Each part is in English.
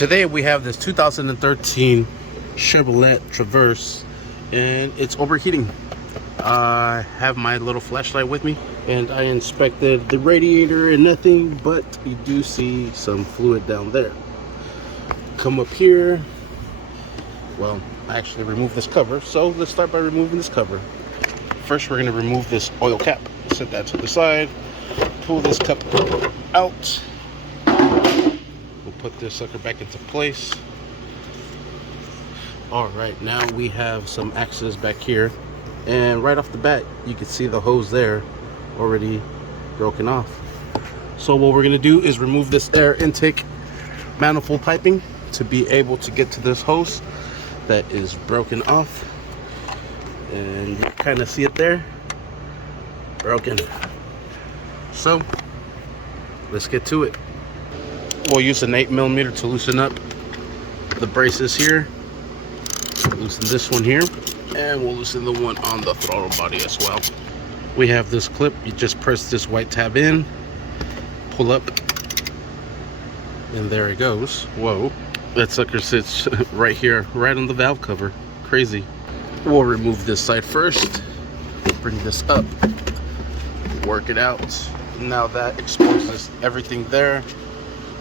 Today we have this 2013 Chevrolet Traverse and it's overheating. I have my little flashlight with me and I inspected the radiator and nothing, but you do see some fluid down there. Come up here. Well, I actually removed this cover, so let's start by removing this cover. First, we're going to remove this oil cap. Set that to the side. Pull this cup out. We'll put this sucker back into place. Alright, now we have some access back here. And right off the bat, you can see the hose there already broken off. So what we're going to do is remove this air intake manifold piping to be able to get to this hose that is broken off. And you kind of see it there, broken. So let's get to it. We'll use an 8mm to loosen up the braces here, loosen this one here, and we'll loosen the one on the throttle body as well. We have this clip. You just press this white tab in, pull up, and there it goes. Whoa, that sucker sits right here, right on the valve cover. Crazy. We'll remove this side first, bring this up, work it out. Now that exposes everything there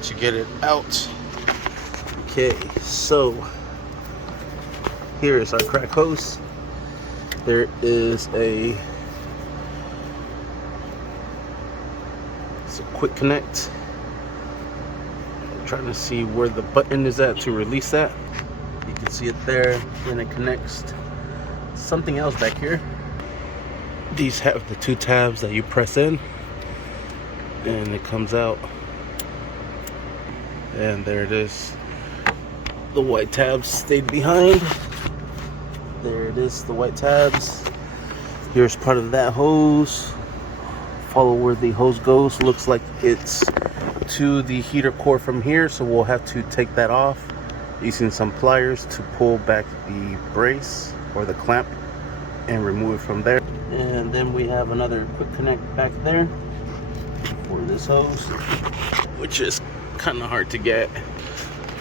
to get it out. Okay, so here is our crack hose. There is it's a quick connect. I'm trying to see where the button is at to release that. You can see it there, and it connects to something else back here. These have the two tabs that you press in and it comes out, and there it is. The white tabs stayed behind. There it is, the white tabs. Here's part of that hose. Follow where the hose goes. Looks like it's to the heater core from here, so we'll have to take that off using some pliers to pull back the brace or the clamp and remove it from there. And then we have another quick connect back there for this hose, which is kind of hard to get.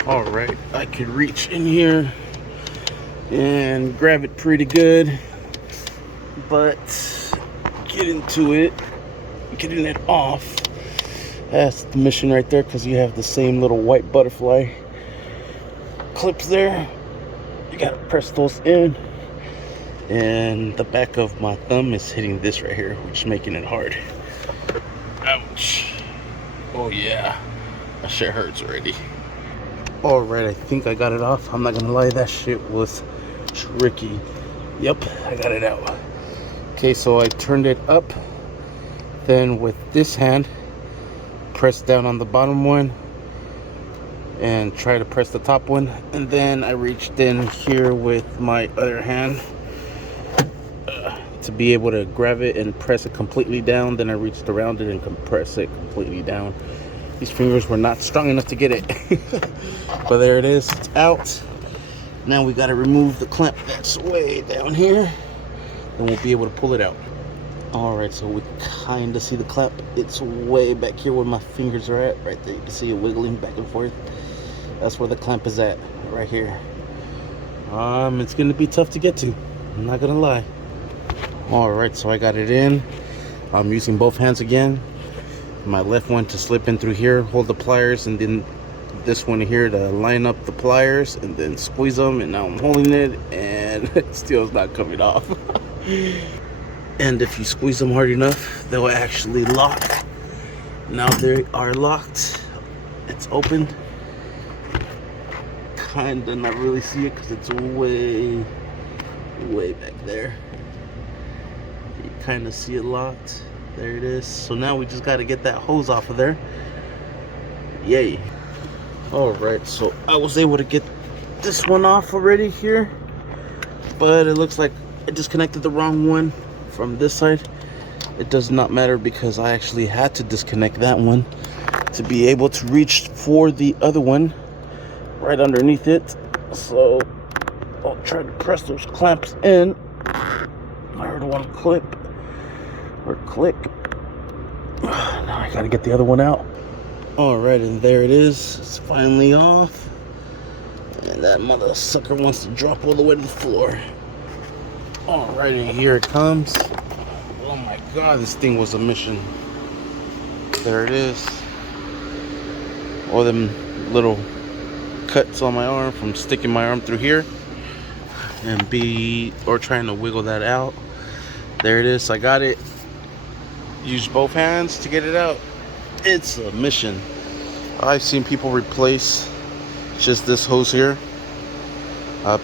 All right, I could reach in here and grab it pretty good, but getting it off, that's the mission right there, because you have the same little white butterfly clips there. You gotta press those in, and the back of my thumb is hitting this right here, which is making it hard. Ouch. Oh yeah, that shit hurts already. All right, I think I got it off. I'm not gonna lie, that shit was tricky. Yep, I got it out. Okay, so I turned it up, then with this hand press down on the bottom one and try to press the top one, and then I reached in here with my other hand to be able to grab it and press it completely down. Then I reached around it and compress it completely down. These fingers were not strong enough to get it. But there it is, it's out. Now we got to remove the clamp that's way down here, and we'll be able to pull it out. All right, so we kind of see the clamp. It's way back here where my fingers are at, right there. You can see it wiggling back and forth. That's where the clamp is at, right here. It's gonna be tough to get to, I'm not gonna lie. All right, so I got it in. I'm using both hands again. My left one to slip in through here, hold the pliers, and then this one here to line up the pliers and then squeeze them, and now I'm holding it and it still is not coming off. And if you squeeze them hard enough, they'll actually lock. Now they are locked. It's open. Kinda not really see it because it's way back there. You kind of see it locked. There it is. So now we just got to get that hose off of there. Yay. All right, so I was able to get this one off already here, but it looks like I disconnected the wrong one from this side. It does not matter because I actually had to disconnect that one to be able to reach for the other one right underneath it. So I'll try to press those clamps in. I heard one clip or click. Now I gotta get the other one out. All right, and there it is. It's finally off. And that mother sucker wants to drop all the way to the floor. Alrighty, here it comes. Oh my god, this thing was a mission. There it is. All them little cuts on my arm from sticking my arm through here and trying to wiggle that out. There it is. I got it. Use both hands to get it out. It's a mission. I've seen people replace just this hose here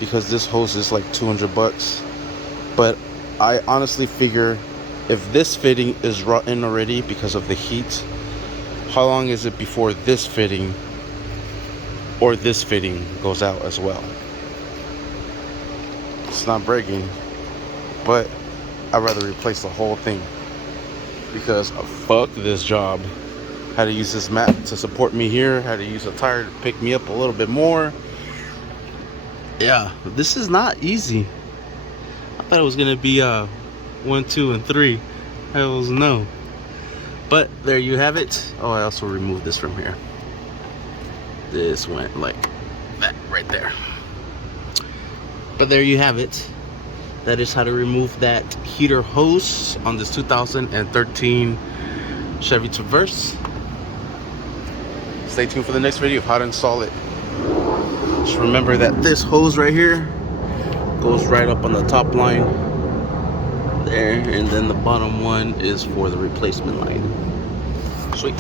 because this hose is like 200 bucks. But I honestly figure if this fitting is rotten already because of the heat, how long is it before this fitting or this fitting goes out as well? It's not breaking, but I'd rather replace the whole thing because fuck this job. Had to use this mat to support me here, had to use a tire to pick me up a little bit more. Yeah, this is not easy. I thought it was gonna be 1, 2, and 3. Hells no. But there you have it. Oh, I also removed this from here. This went like that right there. But there you have it. That is how to remove that heater hose on this 2013 Chevy Traverse. Stay tuned for the next video of how to install it. Just remember that this hose right here goes right up on the top line there, and then the bottom one is for the replacement line. Sweet.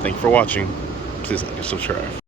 Thank you for watching. Please like and subscribe.